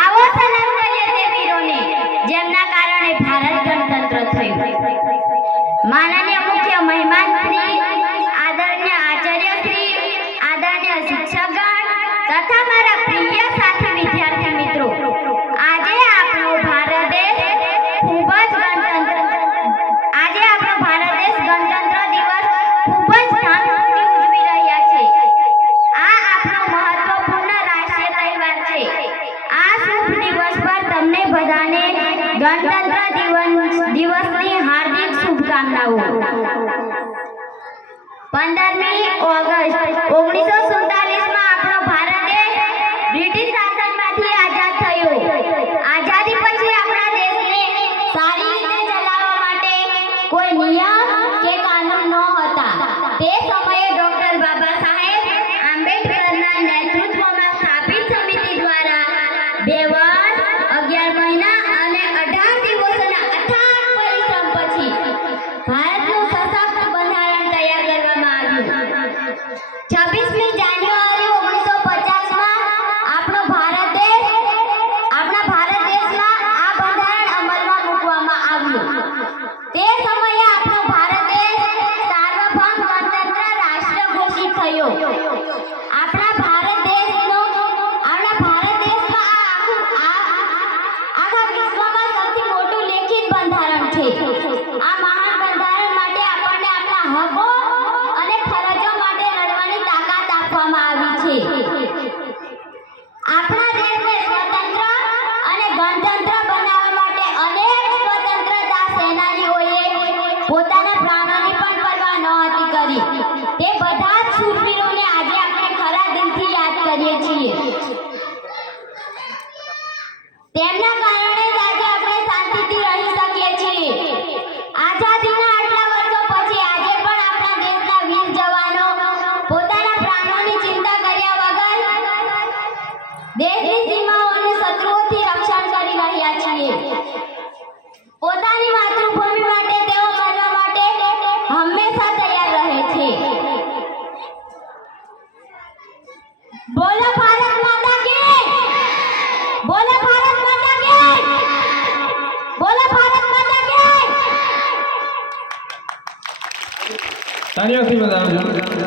આવો સલામ કરીએ તે વીરોને જેમના કારણે ભારત ગણતંત્ર થયું। માનનીય મુખ્ય મહેમાન શ્રી, આદરણીય આચાર્ય શ્રી, આદરણીય શિક્ષકગણ તથા મારા પ્રિય સાથી વિદ્યાર્થી મિત્રો, આજે આપણો ભારત દેશ ખૂબ જ ગણતંત્ર દિવસ ખૂબ જ ધામધૂમથી ઉજવી રહ્યા છે। આ આપણો મહત્વપૂર્ણ રાષ્ટ્રીય તહેવાર છે। આ શુભ દિવસ પર તમને બધાને ગણતંત્ર દિવસની હાર્દિક શુભકામનાઓ। 15મી ઓગસ્ટ 1947માં આપણો ભારત દેશ બ્રિટિશ શાસનમાંથી આઝાદ થયો। આઝાદી પછી આપણા દેશને સારી રીતે ચલાવવા માટે કોઈ નિયમ કે કાનૂન ન હતા। તે સમયે ડોક્ટર બાબા સાહેબ આંબેડકરના નેતૃત્વમાં સ્થાપિત સમિતિ દ્વારા 2 વર્ષ 11 મહિના અને 18 દિવસોના અથાગ પરિશ્રમ પછી ભારતનું સશક્ત બંધારણ તૈયાર કરવામાં આવ્યું। 26મી જાન્યુઆરી 1950માં આપણા ભારત દેશમાં આ બંધારણ અમલમાં મૂકવામાં આવ્યું। તે સમયે આપણો ભારત દેશ સાર્વભૌમ ગણતંત્ર રાષ્ટ્ર ઘોષિત થયો। આપણા ભારત દેશમાં આખા વિશ્વમાં સૌથી મોટું લેખિત બંધારણ છે। આ મહાન બંધારણ માટે આપણને આપણા હકો અને ફરજો માટે લડવાની તાકાત આપવામાં આવી છે। આપણા દેશને સ્વતંત્ર અને ગણતંત્ર બનાવવા માટે અનેક સ્વતંત્રતા સેનાનીઓએ પોતાના પ્રાણોની પણ પરવા નહોતી કરી। તે બધા જ શૂરવીરોને આજે આપણે ખરા દિલથી યાદ કરીએ છીએ। તેમના કારણે જ આજે આપણે શાંતિથી રહી શકીએ છીએ। આઝાદીના આટલા વર્ષો પછી આજે પણ આપણા દેશના વીર જવાનો પોતાના પ્રાણોની ચિંતા કર્યા વગર દેશની સીમાઓનું શત્રુઓથી રક્ષણ કરી રહ્યા છીએ। પોતાની માતૃભૂમિ માટે તેઓ મરવા માટે હંમેશા તૈયાર રહે છે। બોલો ભારત માતા કી, બોલો ભારત માતા કી, બોલો ભારત માતા કી। તાળીઓથી બધાજો।